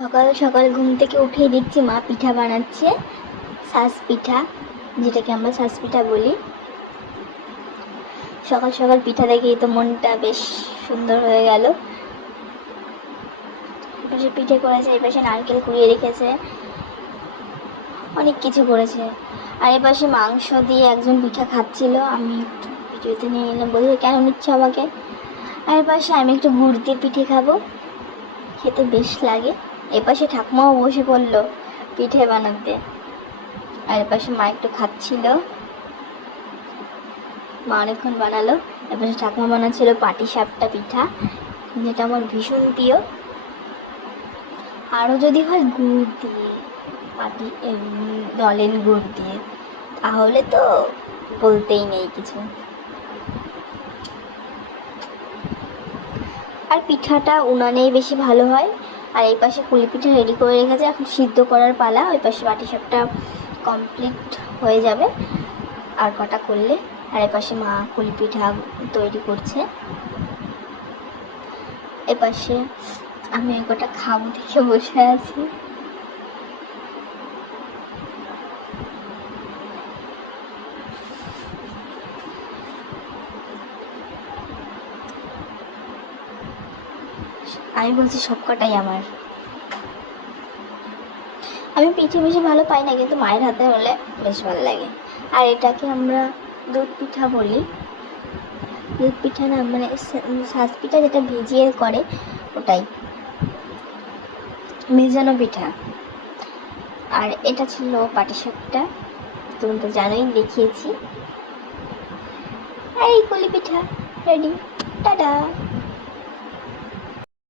সকাল সকাল ঘুম থেকে উঠেই দেখছি মা পিঠা বানাচ্ছে, শাঁস পিঠা, যেটাকে আমরা শাঁস পিঠা বলি। সকাল সকাল পিঠা দেখেই তো মনটা বেশ সুন্দর হয়ে গেল। এপাশে পিঠে করেছে, এপাশে নারকেল কুড়িয়ে রেখেছে, অনেক কিছু করেছে। আর এপাশে মাংস দিয়ে একজন পিঠা খাচ্ছিল, আমি একটু ভিডিওতে নিয়ে নিলাম, বলছি কেন নিচ্ছ আমাকে। আর এপাশে আমি একটু গুড় দিয়ে পিঠে খাবো, খেতে বেশ লাগে। এপাশে ঠাকুমাও বসে পড়লো পিঠে বানাতে, আর এপাশে মা একটু খাচ্ছিল। মা অনেকক্ষণ বানালো। এপাশে ঠাকুমা বানাচ্ছিল পাটিসাপটা পিঠা, যেটা আমার ভীষণ প্রিয়। আরও যদি হয় গুড় দিয়ে, নলেন গুড় দিয়ে, তাহলে তো বলতেই নেই কিছু। আর পিঠাটা উনানেই বেশি ভালো হয়। আর এই পাশে পুলি পিঠা রেডি করে রেখেছে, এখন সিদ্ধ করার পালা। ওই পাশে পাটিসাপটা কমপ্লিট হয়ে যাবে আর কটা করলে। আর এপাশে মা পুলি পিঠা তৈরি করছে। এপাশে আমি কটা খাবো দেখে বসে আছি। আমি বলছি সব কটাই আমার। আমি পিঠে বেশি ভালো পাই না, কিন্তু মায়ের হাতে হলে বেশ ভালো লাগে। আর এটাকে আমরা দুধ পিঠা বলি। দুধ পিঠা না, মানে শাঁস পিঠা যেটা ভিজিয়ে করে, ওটাই ভেজানো পিঠা। আর এটা ছিল পাটিসাপটা, তুমি তো জানোই, দেখিয়েছি। আর এই পুলি পিঠা রেডি, টাটা।